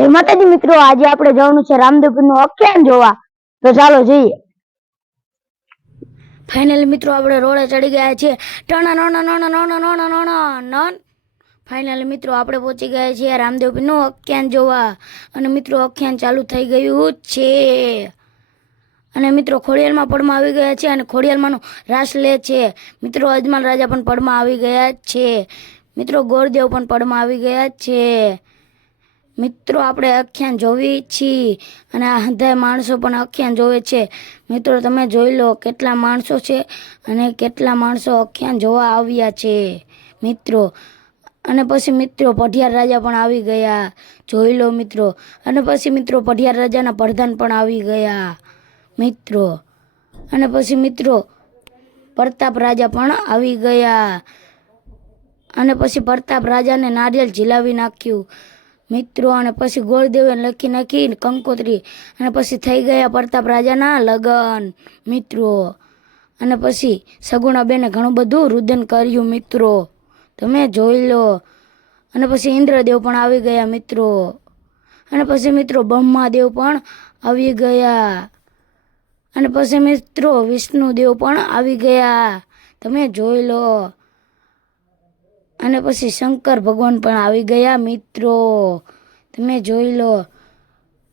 જય માતાજી મિત્રો, આજે આપણે જવાનું છે રામદેવપીરનું આખ્યાન જોવા, તો ચાલો જઈએ। ફાઇનલી મિત્રો આપણે રોડે ચડી ગયા છે। ફાઇનલી મિત્રો આપણે પહોંચી ગયા છીએ રામદેવપીરનું આખ્યાન જોવા, અને મિત્રો આખ્યાન ચાલુ થઈ ગયું છે। અને મિત્રો ખોડિયારમાં પડમાં આવી ગયા છે, અને ખોડિયારમાંનો રાસ લે છે। મિત્રો અજમાલ રાજા પણ પડમાં આવી ગયા છે। મિત્રો ગોરદેવ પણ પડમાં આવી ગયા છે। મિત્રો આપણે આખ્યાન જોવી છીએ, અને આ બધા માણસો પણ આખ્યાન જોવે છે। મિત્રો તમે જોઈ લો કેટલા માણસો છે, અને કેટલા માણસો આખ્યાન જોવા આવ્યા છે મિત્રો। અને પછી મિત્રો પઢિયાર રાજા પણ આવી ગયા, જોઈ લો મિત્રો। અને પછી મિત્રો પઢિયાર રાજાના પ્રધાન પણ આવી ગયા મિત્રો। અને પછી મિત્રો પ્રતાપ રાજા પણ આવી ગયા, અને પછી પ્રતાપ રાજાને નારિયેળ ઝીલાવી નાખ્યું મિત્રો। અને પછી ગોરદેવે લખી નાખી કંકોત્રી, અને પછી થઈ ગયા પ્રતાપ રાજાના લગ્ન મિત્રો। અને પછી સગુણાબેને ઘણું બધું રુદન કર્યું મિત્રો, તમે જોઈ લો। અને પછી ઇન્દ્રદેવ પણ આવી ગયા મિત્રો। અને પછી મિત્રો બ્રહ્માદેવ પણ આવી ગયા। અને પછી મિત્રો વિષ્ણુદેવ પણ આવી ગયા, તમે જોઈ લો। અને પછી શંકર ભગવાન પણ આવી ગયા મિત્રો, તમે જોઈ લો।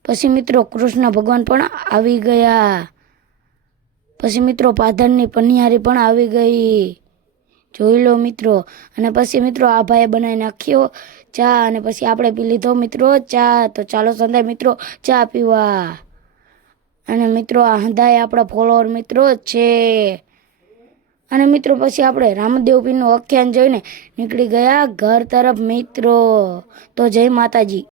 પછી મિત્રો કૃષ્ણ ભગવાન પણ આવી ગયા। પછી મિત્રો પાધરની પનિહારી પણ આવી ગઈ, જોઈ લો મિત્રો। અને પછી મિત્રો આ ભાઈએ બનાવી નાખ્યો ચા, અને પછી આપણે પી લીધો મિત્રો ચા। તો ચાલો સંધાય મિત્રો ચા પીવા। અને મિત્રો આ હંધાય આપણા ફોલોવર મિત્રો છે। અને મિત્રો પછી આપણે રામદેવપીરનું આખ્યાન જોઈને નીકળી ગયા ઘર તરફ મિત્રો। તો જય માતાજી।